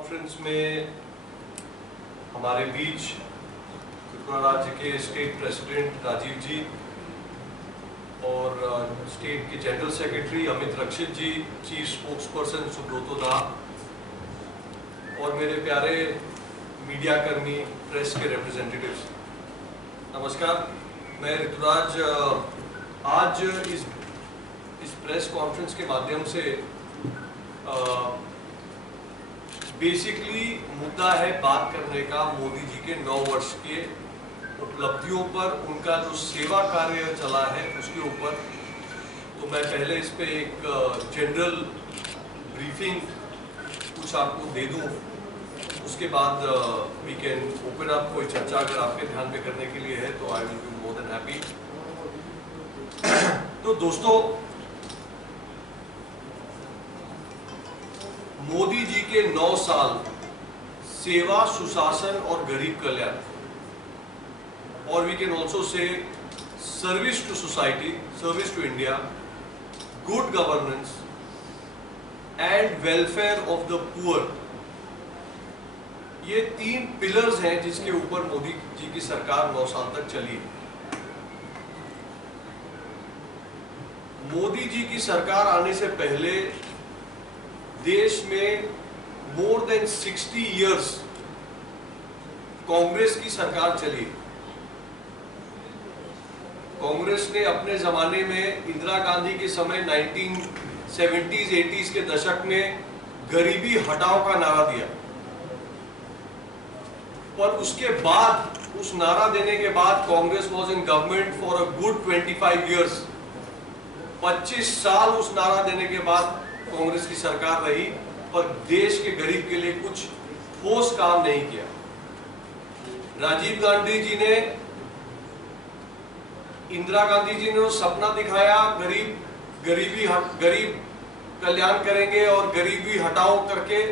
Conference में हमारे बीच त्रिपुरा राज्य के स्टेट प्रेसिडेंट राजीव जी और स्टेट के जनरल सेक्रेटरी अमित रक्षित जी, चीफ स्पोक्स पर्सन सुब्रतो दा और मेरे प्यारे मीडिया कर्मी, प्रेस के रिप्रेजेंटेटिव्स, नमस्कार। मैं ऋतुराज आज इस प्रेस कॉन्फ्रेंस के माध्यम से बेसिकली मुद्दा है बात करने का मोदी जी के 9 वर्ष के उपलब्धियों पर, उनका जो सेवा कार्य चला है उसके ऊपर। तो मैं पहले इस पे एक जनरल ब्रीफिंग कुछ आपको दे दूं, उसके बाद वी कैन ओपन अप कोई चर्चा अगर आपके ध्यान में करने के लिए है तो I will be more than happy. तो दोस्तों, मोदी जी के 9 साल सेवा, सुशासन और गरीब कल्याण, और we can also say service to society, service to India, good governance and welfare of the poor, ये 3 पिलर्स हैं जिसके ऊपर मोदी जी की सरकार 9 साल तक चली। मोदी जी की सरकार आने से पहले देश में मोर देन 60 इयर्स कांग्रेस की सरकार चली। कांग्रेस ने अपने जमाने में इंदिरा गांधी के समय 1970s 80s के दशक में गरीबी हटाओ का नारा दिया, पर उसके बाद, उस नारा देने के बाद Congress was in government for a good 25 years. 25 साल उस नारा देने के बाद कांग्रेस की सरकार रही, पर देश के गरीब के लिए कुछ ठोस काम नहीं किया। राजीव गांधी जी ने, इंदिरा गांधी जी ने सपना दिखाया, गरीब कल्याण करेंगे और गरीबी हटाओ करके।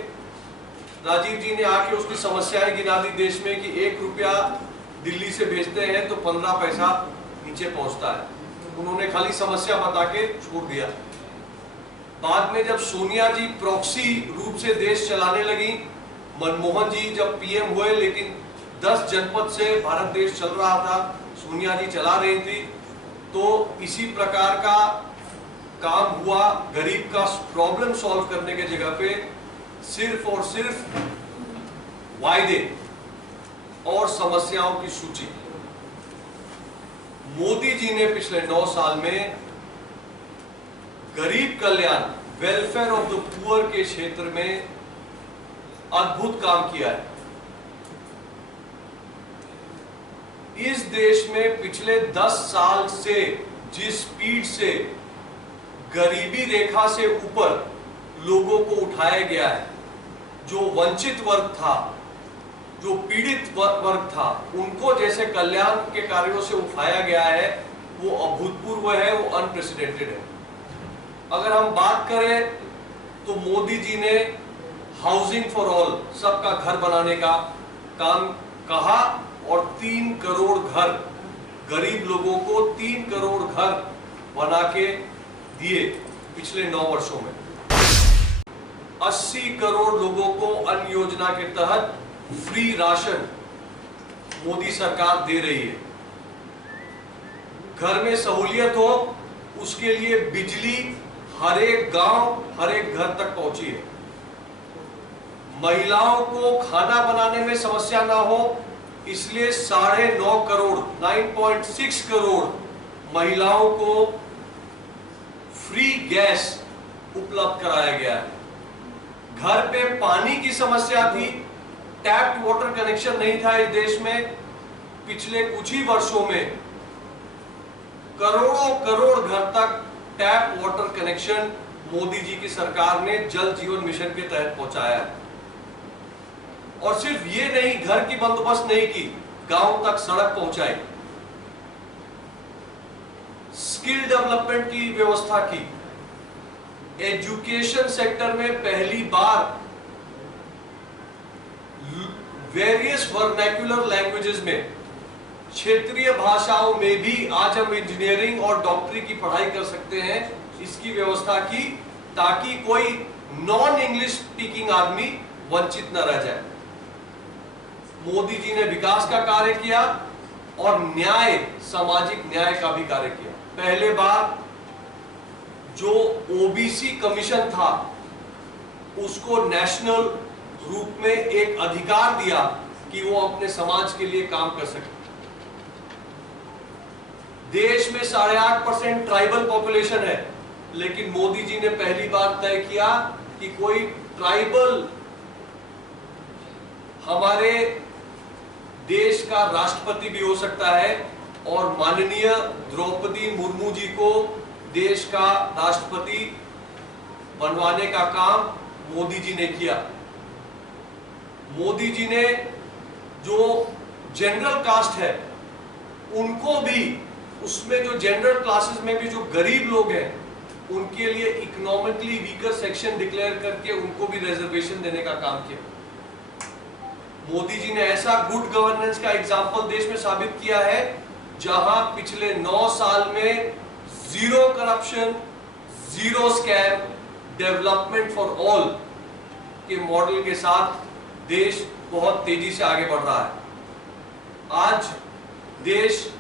राजीव जी ने आके उसकी समस्याएं गिना दी देश में कि 1 रुपया दिल्ली से भेजते हैं तो 15 पैसा नीचे पहुंचता है। उन्होंने खाली समस्या बता के छोड़ दिया। बाद में जब सोनिया जी प्रॉक्सी रूप से देश चलाने लगी, मनमोहन जी जब पीएम हुए, लेकिन 10 जनपद से भारत देश चल रहा था, सोनिया जी चला रही थी, तो इसी प्रकार का काम हुआ। गरीब का प्रॉब्लम सॉल्व करने के जगह पे सिर्फ और सिर्फ वायदे और समस्याओं की सूची। मोदी जी ने पिछले 9 साल में गरीब कल्याण, वेलफेयर ऑफ द पुअर के क्षेत्र में अद्भुत काम किया है। इस देश में पिछले 10 साल से जिस स्पीड से गरीबी रेखा से ऊपर लोगों को उठाया गया है, जो वंचित वर्ग था, जो पीड़ित वर्ग था, उनको जैसे कल्याण के कार्यों से उठाया गया है, वो अभूतपूर्व है, वो अनप्रेसिडेंटेड है। अगर हम बात करें तो मोदी जी ने हाउसिंग फॉर ऑल, सबका घर बनाने का काम कहा और 3 करोड़ घर, गरीब लोगों को 3 करोड़ घर बना के दिए पिछले 9 वर्षों में। 80 करोड़ लोगों को अन्न योजना के तहत फ्री राशन मोदी सरकार दे रही है। घर में सहूलियत हो, उसके लिए बिजली हर एक गांव, हर एक घर तक पहुंची है। महिलाओं को खाना बनाने में समस्या ना हो, इसलिए 9.5 करोड़, 9.6 करोड़ महिलाओं को फ्री गैस उपलब्ध कराया गया है। घर पे पानी की समस्या थी, टैप्ड वाटर कनेक्शन नहीं था इस देश में। पिछले कुछ ही वर्षों में करोड़ों करोड़ घर तक tap water connection Modi ji की सरकार ने जल जीवन मिशन के तहत पहुंचाया है। और सिर्फ ये नहीं, घर की बंदोबस्त नहीं की, गांव तक सड़क पहुंचाई, स्किल डेवलपमेंट की व्यवस्था की। एजुकेशन सेक्टर में पहली बार वेरियस वर्नाक्युलर लैंग्वेजेस में, क्षेत्रीय भाषाओं में भी आज हम इंजीनियरिंग और डॉक्टरी की पढ़ाई कर सकते हैं, इसकी व्यवस्था की, ताकि कोई नॉन इंग्लिश स्पीकिंग आदमी वंचित न रह जाए। मोदी जी ने विकास का कार्य किया और न्याय, सामाजिक न्याय का भी कार्य किया। पहले बार जो ओबीसी कमीशन था उसको नेशनल रूप में एक अधिकार दिया कि वो अपने समाज के लिए काम कर सके। देश में 8.5% ट्राइबल पॉपुलेशन है, लेकिन मोदी जी ने पहली बार तय किया कि कोई ट्राइबल हमारे देश का राष्ट्रपति भी हो सकता है, और माननीय द्रौपदी मुर्मू जी को देश का राष्ट्रपति बनवाने का काम मोदी जी ने किया। मोदी जी ने जो जनरल कास्ट है उनको भी, उसमें जो जनरल क्लासेस में भी जो गरीब लोग हैं उनके लिए इकोनॉमिकली वीकर सेक्शन डिक्लेयर करके उनको भी रिजर्वेशन देने का काम किया। मोदी जी ने ऐसा गुड गवर्नेंस का एग्जाम्पल देश में साबित किया है जहां पिछले 9 साल में zero corruption, zero scam, development for all के मॉडल के साथ देश बहुत तेजी से आगे बढ़ रहा है। आज देश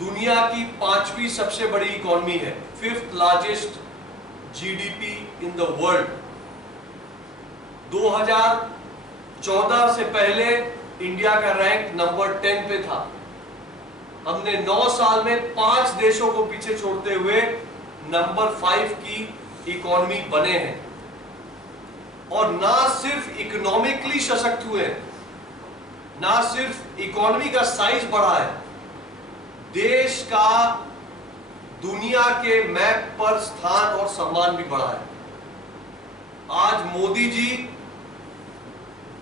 दुनिया की 5वीं सबसे बड़ी इकोनॉमी है, 5th largest GDP in the world. 2014 से पहले इंडिया का रैंक नंबर 10 पे था। हमने 9 साल में 5 देशों को पीछे छोड़ते हुए नंबर 5 की इकोनॉमी बने हैं। और ना सिर्फ इकोनॉमिकली सशक्त हुए, ना सिर्फ इकोनॉमी का साइज बढ़ा है, देश का दुनिया के मैप पर स्थान और सम्मान भी बढ़ा है। आज मोदी जी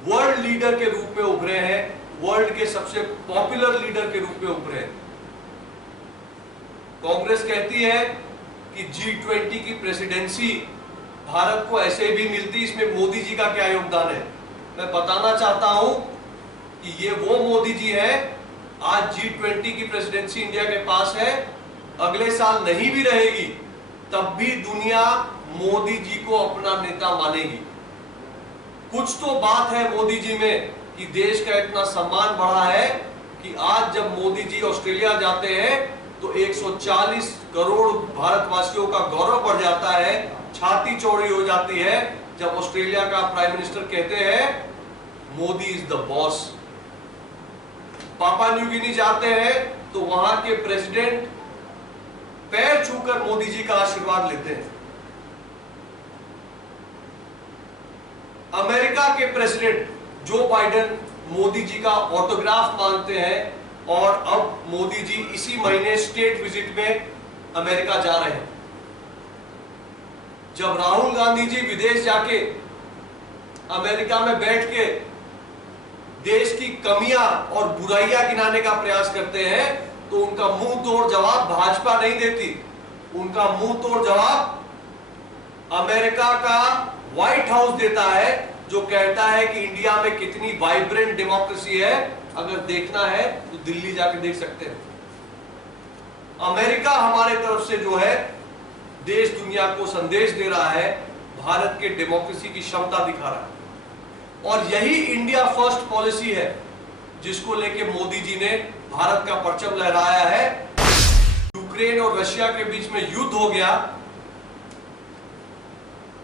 वर्ल्ड लीडर के रूप में उभरे हैं, वर्ल्ड के सबसे पॉपुलर लीडर के रूप में उभरे हैं। कांग्रेस कहती है कि G20 की प्रेसिडेंसी भारत को ऐसे भी मिलती, इसमें मोदी जी का क्या योगदान है। मैं बताना चाहता हूं कि ये वो मोदी जी है, आज G20 की प्रेसिडेंसी इंडिया के पास है, अगले साल नहीं भी रहेगी तब भी दुनिया मोदी जी को अपना नेता मानेगी। कुछ तो बात है मोदी जी में कि देश का इतना सम्मान बढ़ा है कि आज जब मोदी जी ऑस्ट्रेलिया जाते हैं तो 140 करोड़ भारतवासियों का गौरव बढ़ जाता है, छाती चौड़ी हो जाती है जब ऑस्ट्रेलिया का प्राइम मिनिस्टर कहते हैं मोदी इज द बॉस। पापा न्यू गिनी जाते हैं तो वहां के प्रेसिडेंट पैर छूकर मोदी जी का आशीर्वाद लेते हैं। अमेरिका के president Joe Biden Modi ji का ऑटोग्राफ मांगते हैं, और अब मोदी जी इसी महीने स्टेट विजिट में अमेरिका जा रहे हैं। जब राहुल गांधी जी विदेश जाके अमेरिका में बैठ के देश की कमियां और बुराइयां गिनाने का प्रयास करते हैं तो उनका मुंह तोड़ जवाब भाजपा नहीं देती। उनका मुंह तोड़ जवाब अमेरिका का व्हाइट हाउस देता है, जो कहता है कि इंडिया में कितनी वाइब्रेंट डेमोक्रेसी है। अगर देखना है तो दिल्ली जाके देख सकते हैं। अमेरिका हमारे तरफ से जो है देश दुनिया को संदेश दे रहा है, भारत के डेमोक्रेसी की क्षमता दिखा रहा है। और यही इंडिया फर्स्ट पॉलिसी है जिसको लेके मोदी जी ने भारत का परचम लहराया है। यूक्रेन और रशिया के बीच में युद्ध हो गया,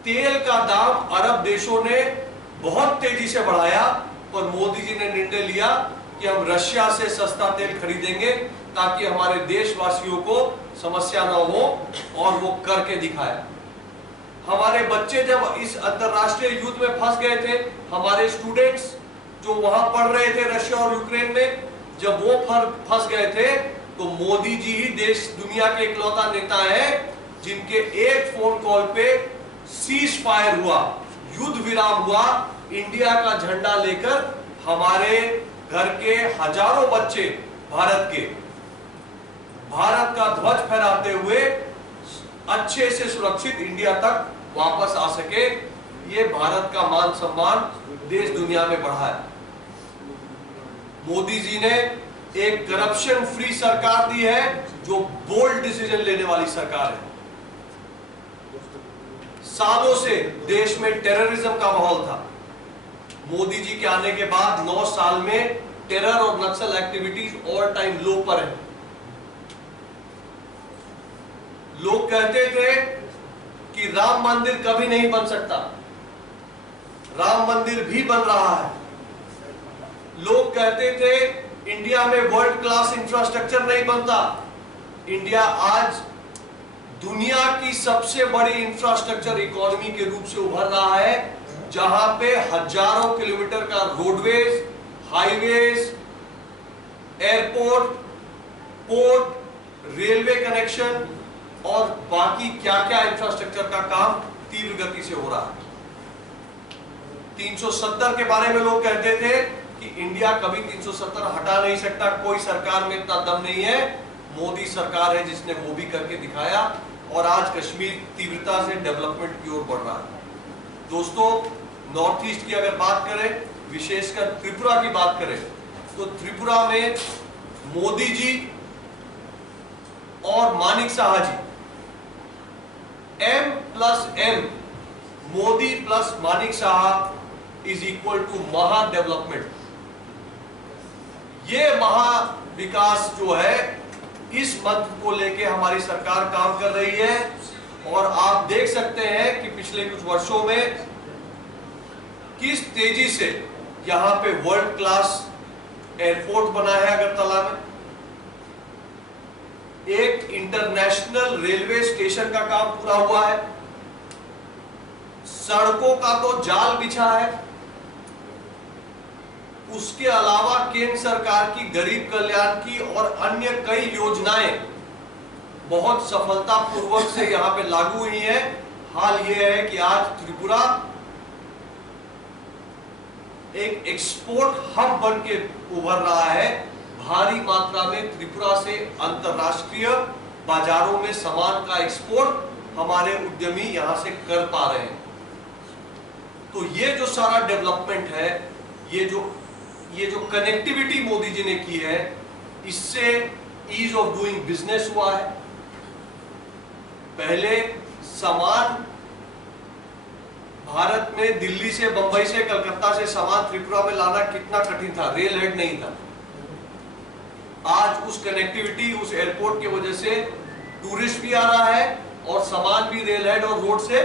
तेल का दाम अरब देशों ने बहुत तेजी से बढ़ाया, पर मोदी जी ने निर्णय लिया कि हम रशिया से सस्ता तेल खरीदेंगे ताकि हमारे देशवासियों को समस्या न हो, और वो करके दिखाया। हमारे बच्चे जब इस अंतरराष्ट्रीय युद्ध में फंस गए थे, हमारे स्टूडेंट्स जो वहां पढ़ रहे थे रशिया और यूक्रेन में, जब वो फंस गए थे तो मोदी जी ही देश दुनिया के इकलौता नेता है जिनके एक फोन कॉल पे सीज फायर हुआ, युद्ध विराम हुआ। इंडिया का झंडा लेकर हमारे घर के हजारों बच्चे भारत का ध्वज फहराते हुए अच्छे से सुरक्षित इंडिया तक वापस आ सके। ये भारत का मान सम्मान देश दुनिया में बढ़ा है। मोदी जी ने एक करप्शन फ्री सरकार दी है, जो बोल्ड डिसीजन लेने वाली सरकार है। सालों से देश में टेररिज्म का माहौल था, मोदी जी के आने के बाद 9 साल में टेरर और नक्सल एक्टिविटीज ऑल टाइम लो पर है। लोग कहते थे कि राम मंदिर कभी नहीं बन सकता, राम मंदिर भी बन रहा है। लोग कहते थे इंडिया में वर्ल्ड क्लास इंफ्रास्ट्रक्चर नहीं बनता। इंडिया आज दुनिया की सबसे बड़ी इंफ्रास्ट्रक्चर इकोनॉमी के रूप से उभर रहा है, जहां पे हजारों किलोमीटर का roadways, highways, airport, port, railway connection और बाकी क्या क्या इंफ्रास्ट्रक्चर का काम तीव्र गति से हो रहा है। 370 के बारे में लोग कहते थे कि इंडिया कभी 370 हटा नहीं सकता, कोई सरकार में इतना दम नहीं है। मोदी सरकार है जिसने वो भी करके दिखाया और आज कश्मीर तीव्रता से डेवलपमेंट की ओर बढ़ रहा है। दोस्तों, नॉर्थ ईस्ट की अगर बात करें, विशेषकर त्रिपुरा की बात करें, तो त्रिपुरा में मोदी जी और Manik Saha ji, M+M, Modi plus Manik Saha is equal to महा डेवलपमेंट। ये महा विकास जो है, इस मंत्र को लेके हमारी सरकार काम कर रही है। और आप देख सकते हैं कि पिछले कुछ वर्षों में किस तेजी से यहां पे वर्ल्ड क्लास एयरपोर्ट बना है अगरतला में, एक इंटरनेशनल रेलवे स्टेशन का काम पूरा हुआ है, सड़कों का तो जाल बिछा है। उसके अलावा केंद्र सरकार की गरीब कल्याण की और अन्य कई योजनाएं बहुत सफलतापूर्वक से यहां पे लागू हुई हैं। हाल यह है कि आज त्रिपुरा एक एक्सपोर्ट हब बन के उभर रहा है। भारी मात्रा में त्रिपुरा से अंतरराष्ट्रीय बाजारों में सामान का एक्सपोर्ट हमारे उद्यमी यहां से कर पा रहे हैं। तो ये जो सारा डेवलपमेंट है, ये जो कनेक्टिविटी मोदी जी ने की है, इससे ईज ऑफ डूइंग बिजनेस हुआ है। पहले सामान भारत में दिल्ली से, बंबई से, कलकत्ता से सामान त्रिपुरा में लाना कितना कठिन था, रेल हेड नहीं था। आज उस कनेक्टिविटी, उस एयरपोर्ट की वजह से टूरिस्ट भी आ रहा है और सामान भी रेल हेड और रोड से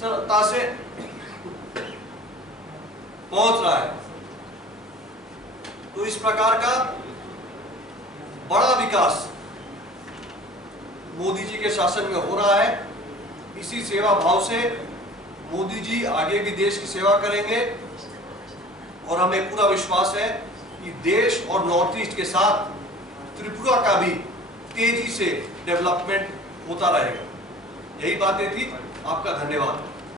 सरलता से पहुंच रहा है। तो इस प्रकार का बड़ा विकास मोदी जी के शासन में हो रहा है। इसी सेवा भाव से मोदी जी आगे भी देश की सेवा करेंगे और हमें पूरा विश्वास है कि देश और नॉर्थ ईस्ट के साथ त्रिपुरा का भी तेजी से डेवलपमेंट होता रहेगा। यही बातें थी। आपका धन्यवाद।